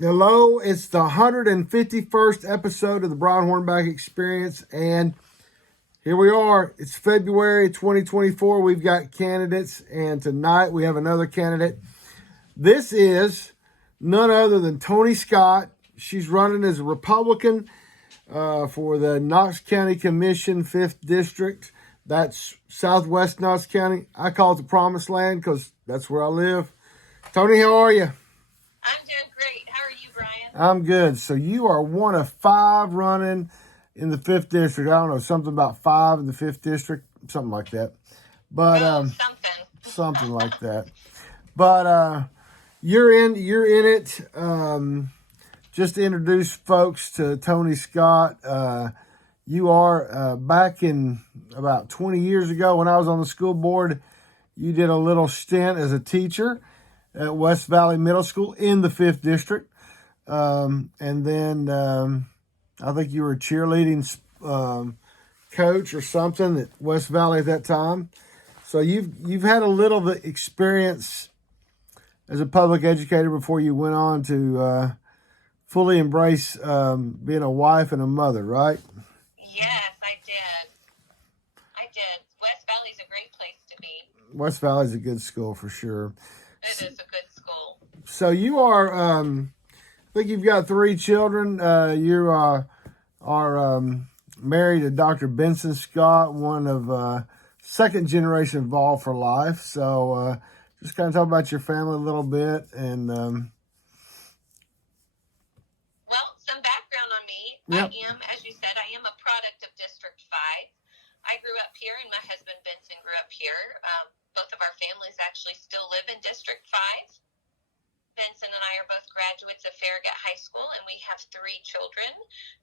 Hello, it's the 151st episode of the Brian Hornback Experience, and here we are. It's February 2024. We've got candidates, and tonight we have another candidate. This is none other than Toni Scott. She's running as a Republican for the Knox County Commission, 5th District. That's Southwest Knox County. I call it the Promised Land because that's where I live. Toni, how are you? I'm doing great. How are you, Brian? I'm good. So you are one of 5 running in the 5th District. I don't know, something about 5 in the 5th District, something like that. But something like that. But you're in it. Just to introduce folks to Toni Scott. You are back in about 20 years ago when I was on the school board. You did a little stint as a teacher at West Valley Middle School in the 5th District. And then I think you were a cheerleading coach or something at West Valley at that time. So you've had a little experience as a public educator before you went on to fully embrace being a wife and a mother, right? Yes, I did. West Valley's a great place to be. West Valley's a good school for sure. It is a good school. So you are, I think you've got 3 children. You are married to Dr. Benson Scott, one of second generation involved for life. So just kind of talk about your family a little bit and. Well, some background on me. Yep. As you said, I am a product of District 5. I grew up here, and my husband Benson grew up here. Both of our families actually still live in District 5. Benson and I are both graduates of Farragut High School, and we have 3 children,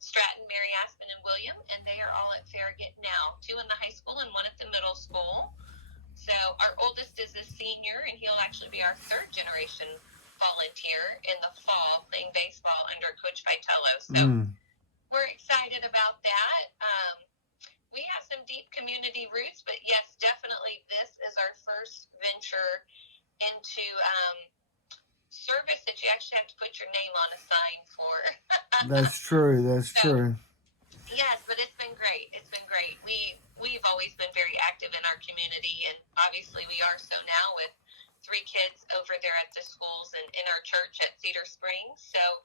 Stratton, Mary Aspen, and William, and they are all at Farragut now, 2 in the high school and 1 at the middle school. So our oldest is a senior, and he'll actually be our 3rd generation volunteer in the fall playing baseball under Coach Vitello. So we're excited about that. We have some deep community roots, but yes, definitely this is our first venture into service that you actually have to put your name on a sign for. That's true. True. Yes, but it's been great. We've always been very active in our community, and obviously we are so now with 3 kids over there at the schools and in our church at Cedar Springs. So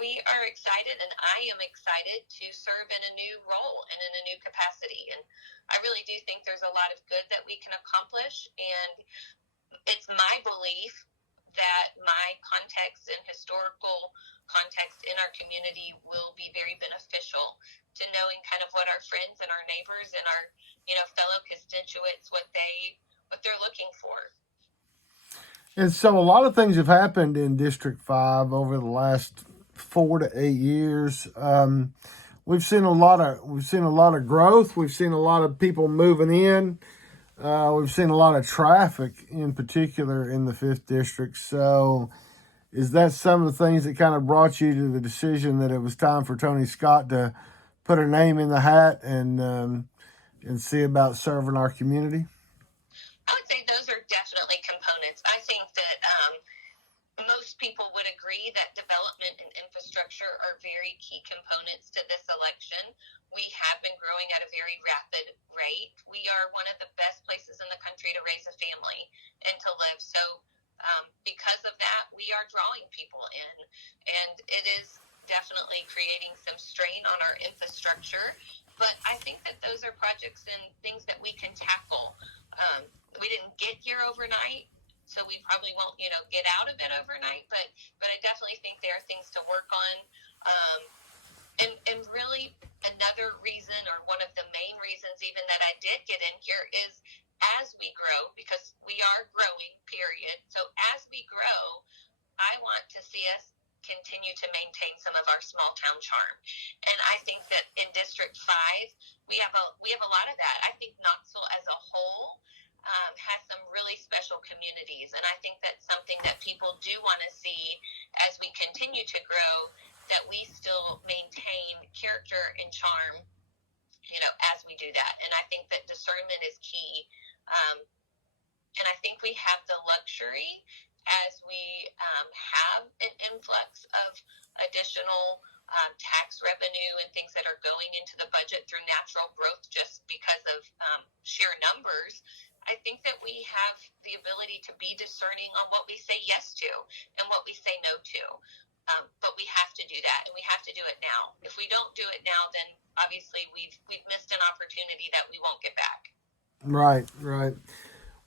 we are excited, and I am excited to serve in a new role and in a new capacity. And I really do think there's a lot of good that we can accomplish. And it's my belief that my context and historical context in our community will be very beneficial to knowing kind of what our friends and our neighbors and our, fellow constituents, what they're looking for. And so a lot of things have happened in District 5 over the last 4 to 8 years. We've seen a lot of growth. We've seen a lot of people moving in. We've seen a lot of traffic in particular in the 5th District. So is that some of the things that kind of brought you to the decision that it was time for Toni Scott to put her name in the hat and see about serving our community? I would say those are definitely components. I think that most people would agree that development and infrastructure are very key components to this election. We have been growing at a very rapid rate. We are one of the best places in the country to raise a family and to live. So because of that, we are drawing people in. And it is definitely creating some strain on our infrastructure. But I think that those are projects and things that we can tackle. We didn't get here overnight, so we probably won't, get out of it overnight. But I definitely think there are things to work on. And really another reason, or one of the main reasons even that I did get in here, is as we grow, because we are growing, period. So as we grow, I want to see us continue to maintain some of our small town charm. And I think that in District 5, we have a lot of that. I think Knoxville as a whole has some really special communities, and I think that's something that people do want to see as we continue to grow, that we still maintain character and charm, as we do that. And I think that discernment is key. And I think we have the luxury, as we have an influx of additional tax revenue and things that are going into the budget through natural growth just because of sheer numbers, I think that we have the ability to be discerning on what we say yes to and what we say no to. But we have to do that, and we have to do it now. If we don't do it now, then obviously we've missed an opportunity that we won't get back. Right, right.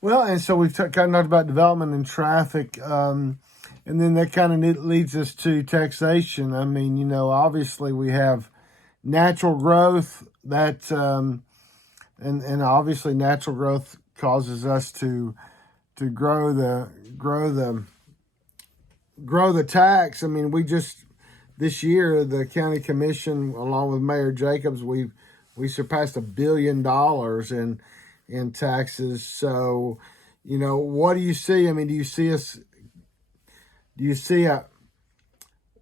Well, and so we've kind of talked about development and traffic, and then that kind of leads us to taxation. I mean, you know, obviously we have natural growth that, and obviously natural growth causes us to grow the tax. I mean, this year the county commission, along with Mayor Jacobs, we surpassed $1 billion in taxes. So, you know, what do you see? I mean, do you see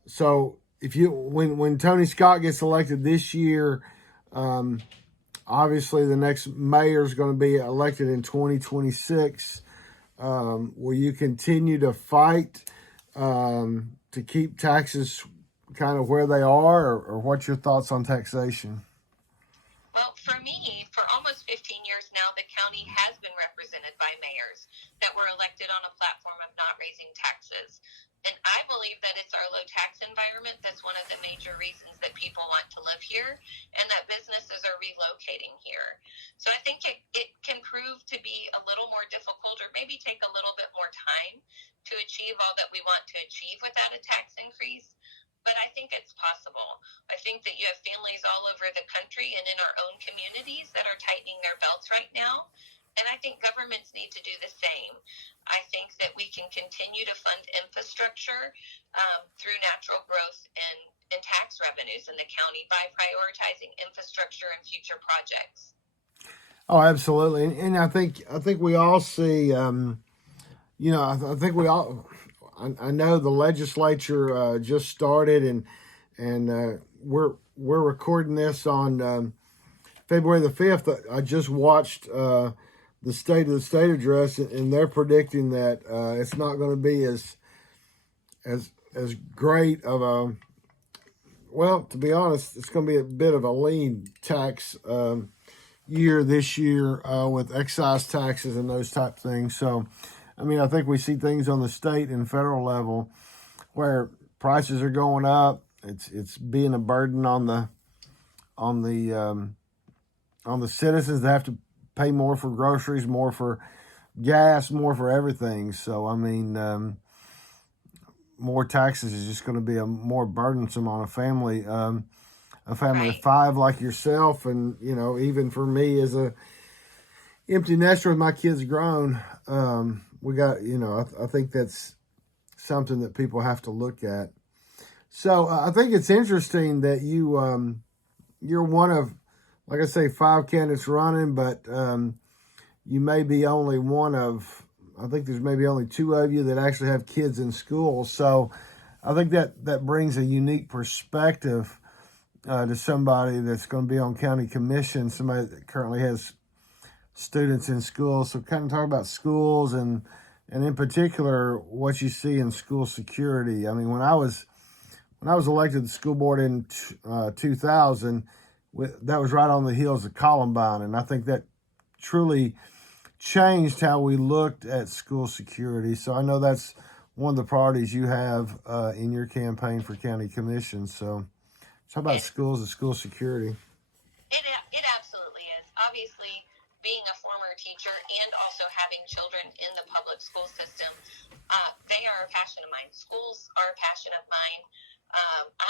so if when Toni Scott gets elected this year, obviously the next mayor is going to be elected in 2026. Will you continue to fight to keep taxes kind of where they are, or what's your thoughts on taxation? Well, for me, for almost 15 years now, the county has been represented by mayors that were elected on a platform of not raising taxes. And I believe that it's our low tax environment that's one of the major reasons that people want to live here and that businesses are relocating here. So I think it can prove to be a little more difficult, or maybe take a little bit more time to achieve all that we want to achieve without a tax increase. But I think it's possible. I think that you have families all over the country and in our own communities that are tightening their belts right now. And I think governments need to do the same. I think that we can continue to fund infrastructure through natural growth and tax revenues in the county by prioritizing infrastructure and future projects. Oh, absolutely. And I think we all see, you know, I think we all, I know the legislature just started, and we're recording this on February the 5th. I just watched the State of the State address, and they're predicting that it's not going to be as great of a, well, to be honest, it's going to be a bit of a lean tax year this year with excise taxes and those type of things. So, I mean, I think we see things on the state and federal level where prices are going up. It's being a burden on the citizens. They have to pay more for groceries, more for gas, more for everything. So, I mean, more taxes is just going to be a more burdensome on a family Right. of five like yourself, and you know, even for me as a empty nester with my kids grown, we got, you know, I think that's something that people have to look at. So I think it's interesting that you're one of, like I say, 5 candidates running, but you may be only one of, I think there's maybe only 2 of you that actually have kids in school. So I think that brings a unique perspective to somebody that's going to be on county commission, somebody that currently has students in school. So kind of talk about schools and in particular what you see in school security. I mean, when I was elected to the school board in 2000, that was right on the heels of Columbine, and I think that truly changed how we looked at school security. So I know that's one of the priorities you have in your campaign for county commission. So talk about schools and school security. It absolutely is. Obviously, being a former teacher and also having children in the public school system, they are a passion of mine. Schools are a passion of mine.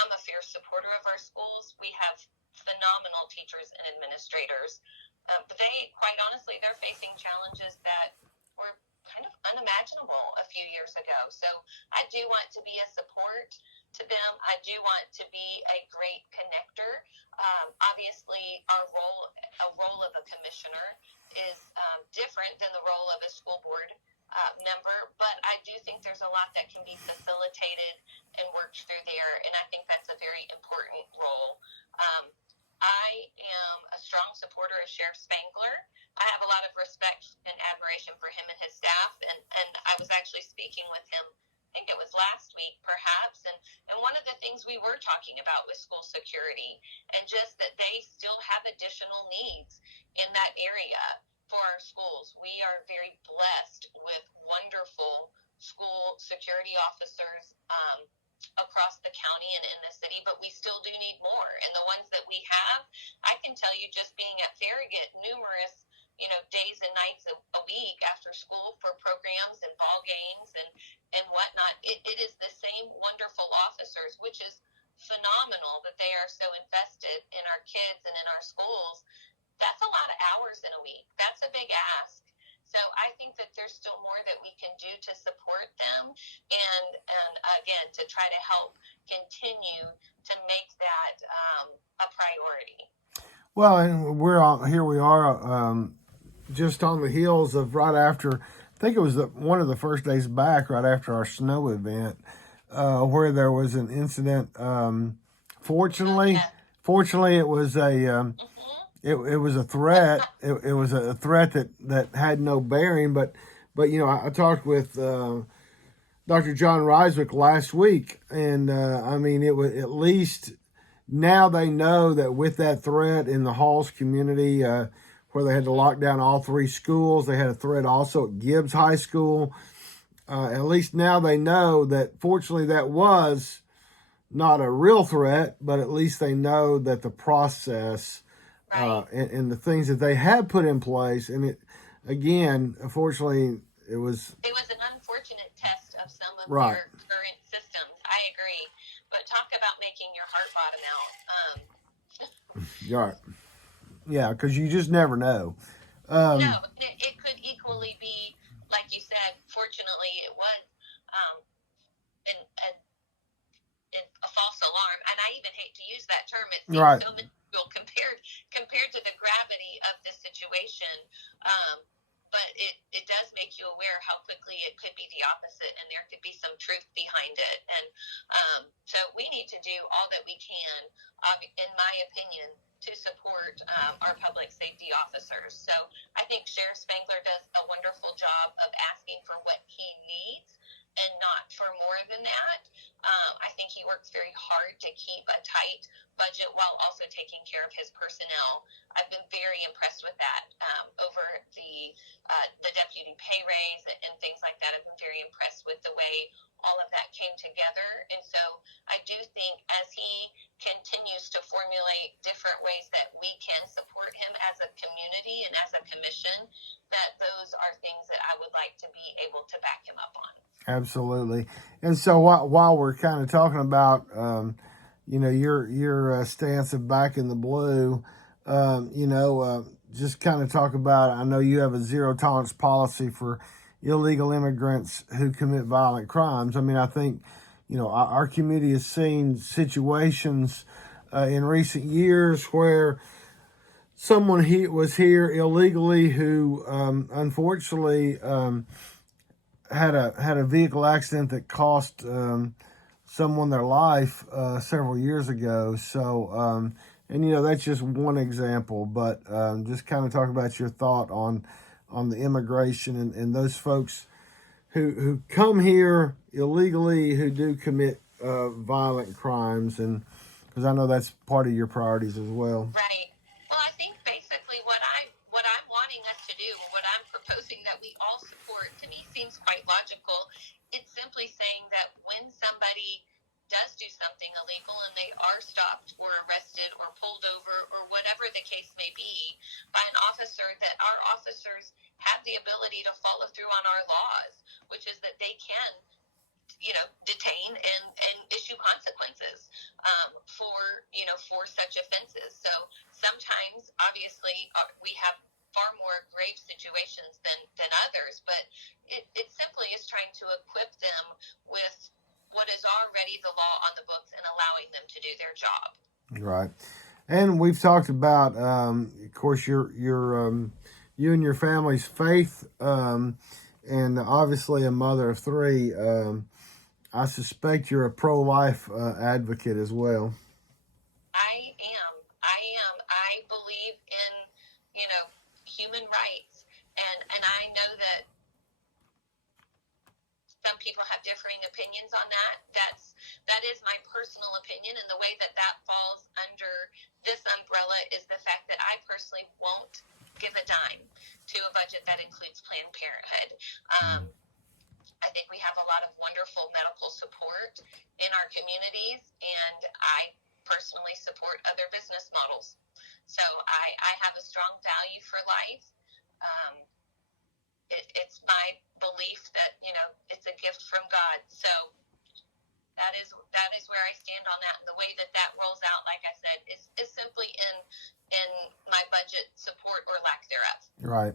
I'm a fierce supporter of our schools. We have phenomenal teachers and administrators. But quite honestly, they're facing challenges that were kind of unimaginable a few years ago. So I do want to be a support to them. I do want to be a great connector. Obviously, a role of a commissioner is different than the role of a school board member, but I do think there's a lot that can be facilitated and worked through there, and I think that's a very important role. I am a strong supporter of Sheriff Spangler. I have a lot of respect and admiration for him and his staff, and I was actually speaking with him think it was last week perhaps, and one of the things we were talking about was school security, and just that they still have additional needs in that area for our schools. We are very blessed with wonderful school security officers across the county and in the city, but we still do need more. And the ones that we have, I can tell you, just being at Farragut, numerous days and nights a week after school for programs and ball games and whatnot. It is the same wonderful officers, which is phenomenal that they are so invested in our kids and in our schools. That's a lot of hours in a week. That's a big ask. So I think that there's still more that we can do to support them and again, to try to help continue to make that a priority. Well, and here we are, just on the heels of right after, I think it was one of the first days back, right after our snow event, where there was an incident. Fortunately, it was it was a threat. It was a threat that had no bearing. But I talked with Dr. John Ryswick last week, and I mean, it was at least now they know that with that threat in the Halls community, where they had to lock down all 3 schools, they had a threat also at Gibbs High School. At least now they know that fortunately that was not a real threat, but at least they know that the process and the things that they have put in place, and it, again, unfortunately, it was an unfortunate test of some of right. your current systems. I agree, but talk about making your heart bottom out. Right. Yeah, because you just never know. No, it could equally be, like you said, fortunately it was a false alarm. And I even hate to use that term. It seems right. so minuscule compared to the gravity of the situation. But it does make you aware how quickly it could be the opposite, and there could be some truth behind it. And so we need to do all that we can, in my opinion, to support our public safety officers. So I think Sheriff Spangler does a wonderful job of asking for what he needs and not for more than that. I think he works very hard to keep a tight budget while also taking care of his personnel. I've been very impressed with that over the deputy pay raise and things like that. I've been very impressed with the way all of that came together. And so I do think as he continues to formulate different ways that we can support him as a community and as a commission, that those are things that I would like to be able to back him up on. Absolutely. And so while we're kind of talking about, your stance of back in the blue, just kind of talk about, I know you have a zero tolerance policy for illegal immigrants who commit violent crimes. I mean, I think, our community has seen situations in recent years where someone was here illegally who unfortunately had a vehicle accident that cost someone their life several years ago. So, that's just one example, but just kind of talk about your thought on the immigration and those folks who come here illegally, who do commit violent crimes, and because I know that's part of your priorities as well. Right. Well, I think basically what I'm wanting us to do, what I'm proposing that we all support, to me seems quite logical. It's simply saying that when somebody does do something illegal and they are stopped or arrested or pulled over or whatever the case may be by an officer, that our officers have the ability to follow through on our laws, which is that they can detain and issue consequences for such offenses. So sometimes, obviously, we have far more grave situations than others, but it simply is trying to equip them with what is already the law on the books and allowing them to do their job. Right. And we've talked about, of course, you and your family's faith, and obviously a mother of 3. I suspect you're a pro-life advocate as well. I am. I believe in, human rights, and I know that some people have differing opinions on that. That is my personal opinion, and the way that falls under this umbrella is the fact that I personally won't give a dime to a budget that includes Planned Parenthood. I think we have a lot of wonderful medical support in our communities, and I personally support other business models. So I have a strong value for life. It's my belief that, it's a gift from God. So that is where I stand on that. And the way that rolls out, like I said, is simply in my budget support or lack thereof. Right.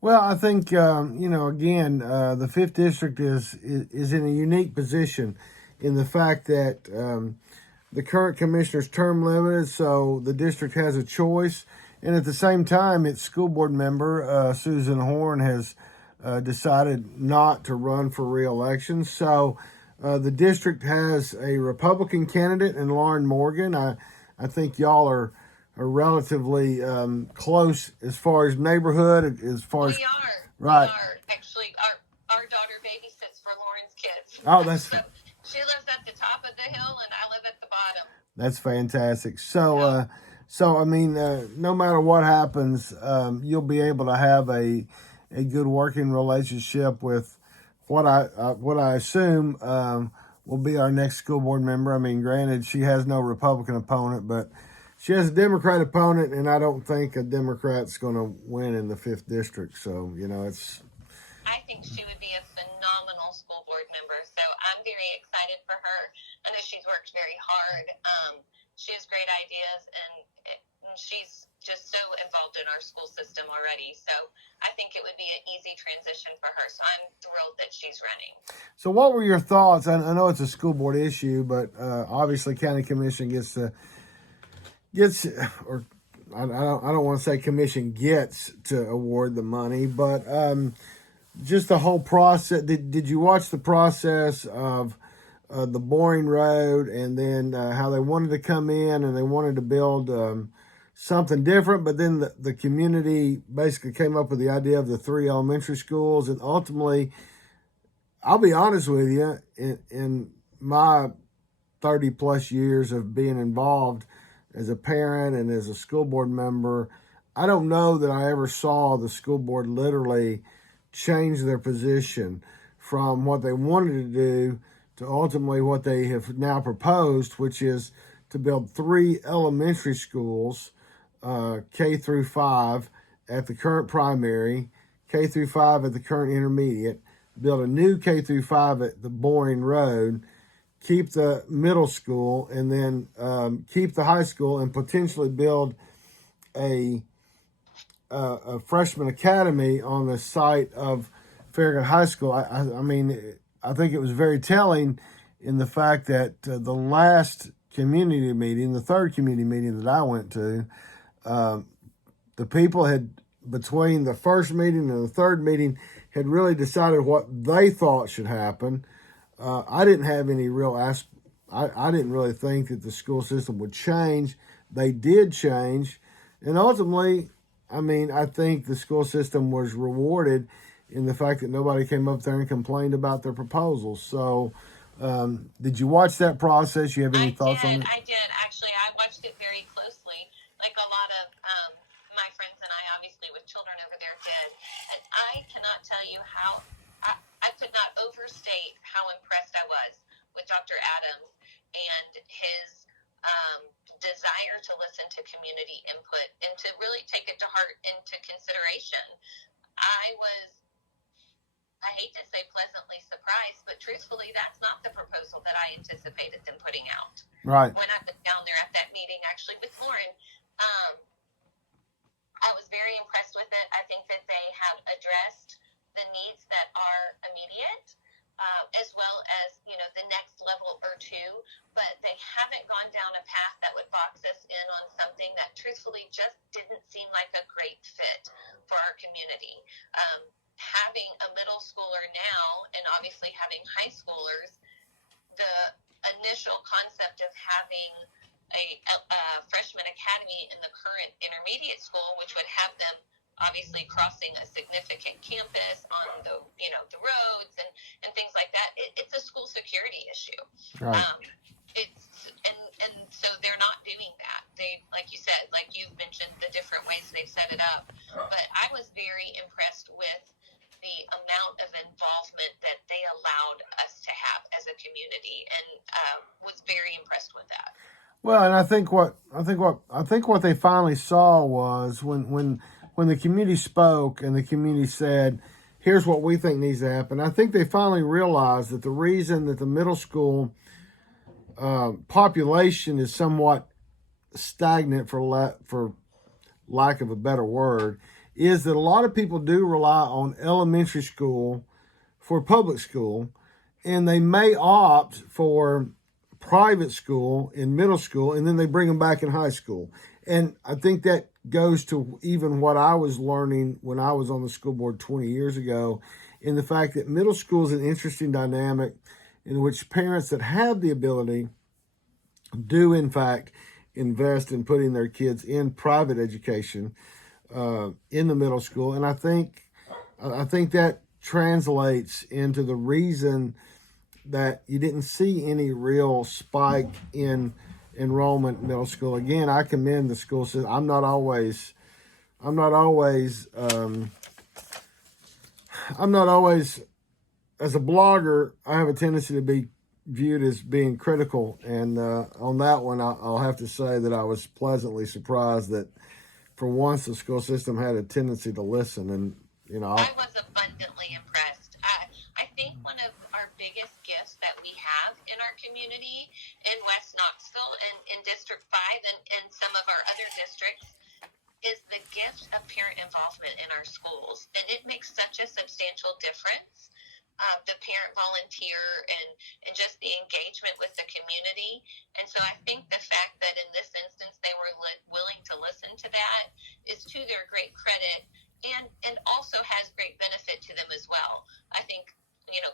Well, I think, again, the 5th District is in a unique position in the fact that the current commissioner's term limited, so the district has a choice. And at the same time, its school board member, Susan Horn, has decided not to run for re-election. So the district has a Republican candidate in Lauren Morgan. I think y'all are relatively close as far as neighborhood, as far as... We are. Right. We are. Actually, our daughter babysits for Lauren's kids. Oh, that's... So she lives at the top of the hill, and I live at the bottom. That's fantastic. So, no matter what happens, you'll be able to have a good working relationship with what I assume will be our next school board member. I mean, granted, she has no Republican opponent, but she has a Democrat opponent, and I don't think a Democrat's going to win in the 5th District. So, it's... I think she would be a phenomenal school board member. So I'm very excited for her. I know she's worked very hard. She has great ideas, and she's just so involved in our school system already. So I think it would be an easy transition for her. So I'm thrilled that she's running. So what were your thoughts? I know it's a school board issue, but obviously county commission or I don't want to say commission gets to award the money, but just the whole process. Did you watch the process of the boring road, and then how they wanted to come in and they wanted to build something different, but then the community basically came up with the idea of the 3 elementary schools, and ultimately, I'll be honest with you, in my 30 plus years of being involved as a parent and as a school board member, I don't know that I ever saw the school board literally change their position from what they wanted to do to ultimately what they have now proposed, which is to build 3 elementary schools, K through 5 at the current primary, K through 5 at the current intermediate, build a new K through 5 at the Boring Road, keep the middle school, and then keep the high school, and potentially build a freshman academy on the site of Farragut High School. I think it was very telling in the fact that the last community meeting, the third community meeting that I went to, the people had, between the first meeting and the third meeting, had really decided what they thought should happen. I didn't have any real I didn't really think that the school system would change. They did change. And ultimately, I think the school system was rewarded in the fact that nobody came up there and complained about their proposals. So, did you watch that process? You have any thoughts on it? I did. Actually, I watched it very closely, like a lot of my friends and I, obviously, with children over there did. And I cannot tell you how, I could not overstate how impressed I was with Dr. Adams and his desire to listen to community input and to really take it to heart and to consideration. I hate to say pleasantly surprised, but truthfully, that's not the proposal that I anticipated them putting out. Right. When I was down there at that meeting, actually, with Lauren, I was very impressed with it. I think that they have addressed the needs that are immediate, as well as, the next level or two, but they haven't gone down a path that would box us in on something that truthfully just didn't seem like a great fit for our community. Having a middle schooler now, and obviously having high schoolers, the initial concept of having a freshman academy in the current intermediate school, which would have them obviously crossing a significant campus on the, the roads and things like that. It's a school security issue. Right. And so they're not doing that. They, like you said, like you've mentioned, the different ways they've set it up. But I was very impressed with the amount of involvement that they allowed us to have as a community, and was very impressed with that. Well, and I think what they finally saw was when the community spoke and the community said, "Here's what we think needs to happen." I think they finally realized that the reason that the middle school population is somewhat stagnant, for lack of a better word, is that a lot of people do rely on elementary school for public school, and they may opt for private school in middle school, and then they bring them back in high school. And I think that goes to even what I was learning when I was on the school board 20 years ago, in the fact that middle school is an interesting dynamic in which parents that have the ability do, in fact, invest in putting their kids in private education in the middle school. And I think that translates into the reason that you didn't see any real spike in enrollment in middle school. Again, I commend the school system. I'm not always as a blogger, I have a tendency to be viewed as being critical, and on that one, I'll have to say that I was pleasantly surprised that for once the school system had a tendency to listen. And I was abundantly impressed. I think one of our biggest gifts that we have in our community in West Knoxville and in District 5 and some of our other districts is the gift of parent involvement in our schools. And it makes such a substantial difference. The parent volunteer and just the engagement with the community. And so I think the fact that in this instance they were willing to listen to that is to their great credit, and also has great benefit to them as well. I think,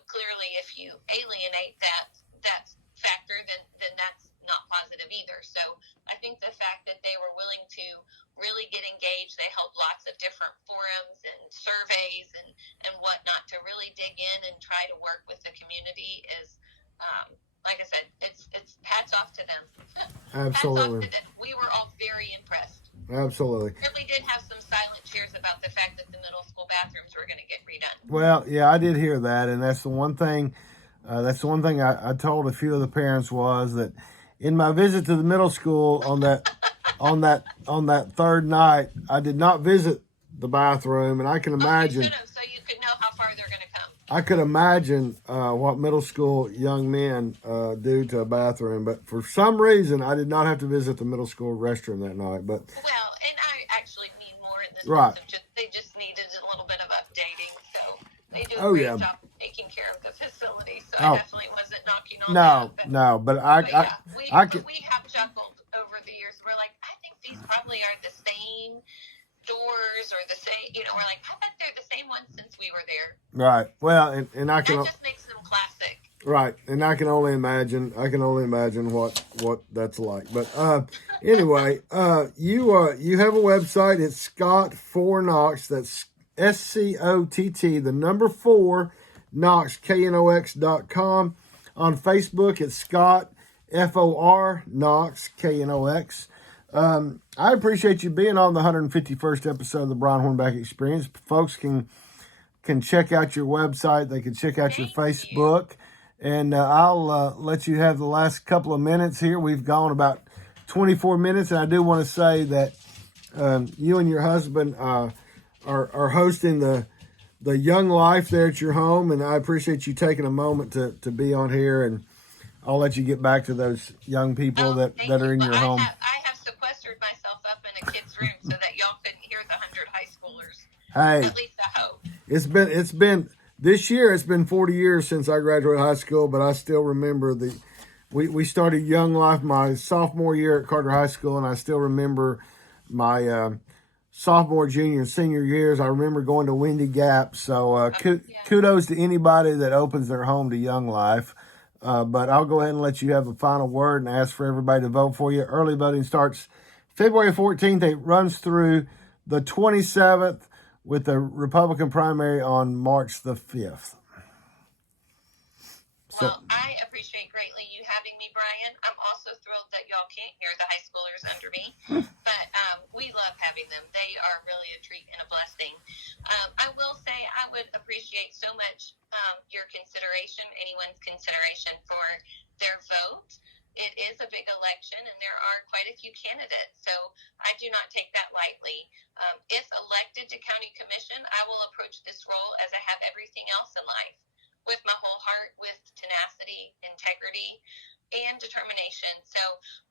clearly if you alienate that factor, then that's not positive either. So I think the fact that they were willing to really get engaged, they held lots of different forums and surveys and whatnot to really dig in and try to work with the community is, like I said, it's hats off to them. Absolutely. Hats off to them. We were all very impressed. Absolutely. Really did have some silent cheers about the fact that the middle school bathrooms were going to get redone. Well, yeah, I did hear that, and that's the one thing. I told a few of the parents was that in my visit to the middle school on that third night, I did not visit the bathroom, and I can imagine. You should have, so you could know how far they're going to come. I could imagine what middle school young men do to a bathroom, but for some reason, I did not have to visit the middle school restroom that night. But well, and I actually mean more in the sense of they just needed a little bit of updating, so they do a great job taking care of the facility. So I definitely wasn't knocking on that. But we have chuckled over the years. We're like, I think these probably are the same doors or the same, we're like, I bet they're the same ones since we were there. Right. Well, and I can. That just makes them classic. Right, and I can only imagine what that's like. But anyway, you have a website. It's Scott for Knox. That's SCOTT, the number 4 Knox KNOX.com. On Facebook, it's Scott FOR Knox KNOX. I appreciate you being on the 151st episode of the Brian Hornback Experience. Folks can check out your website. They can check out your Facebook. And I'll let you have the last couple of minutes here. We've gone about 24 minutes, and I do want to say that you and your husband are hosting the Young Life there at your home, and I appreciate you taking a moment to be on here, and I'll let you get back to those young people that are in your home. I have sequestered myself up in a kid's room so that y'all couldn't hear the 100 high schoolers. Hey, at least I hope. It's been this year. It's been 40 years since I graduated high school, but I still remember we started Young Life my sophomore year at Carter High School, and I still remember my sophomore, junior, and senior years. I remember going to Windy Gap. So kudos to anybody that opens their home to Young Life. But I'll go ahead and let you have a final word and ask for everybody to vote for you. Early voting starts February 14th. It runs through the 27th with the Republican primary on March the 5th. Well, I appreciate greatly you having me, Brian. I'm also thrilled that y'all can't hear the high schoolers under me, but we love having them. They are really a treat and a blessing. I will say I would appreciate so much your consideration, anyone's consideration for their vote. It is a big election, and there are quite a few candidates, so I do not take that lightly. If elected to county commission, I will approach this role as I have everything else in life, with my whole heart, with tenacity, integrity, and determination. So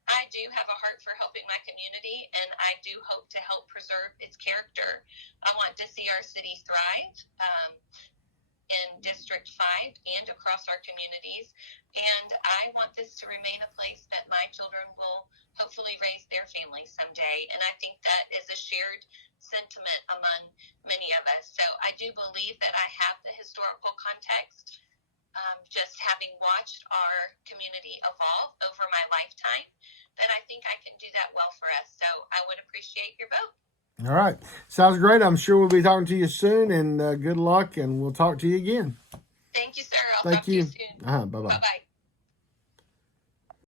I do have a heart for helping my community, and I do hope to help preserve its character. I want to see our city thrive in District 5 and across our communities, and I want this to remain a place that my children will hopefully raise their families someday, and I think that is a shared sentiment among many of us. So I do believe that I have the historical context, just having watched our community evolve over my lifetime, that I think I can do that well for us. So I would appreciate your vote. All right. Sounds great. I'm sure we'll be talking to you soon, and good luck, and we'll talk to you again. Thank you, sir. I'll Thank talk to you soon. Bye-bye. Bye-bye.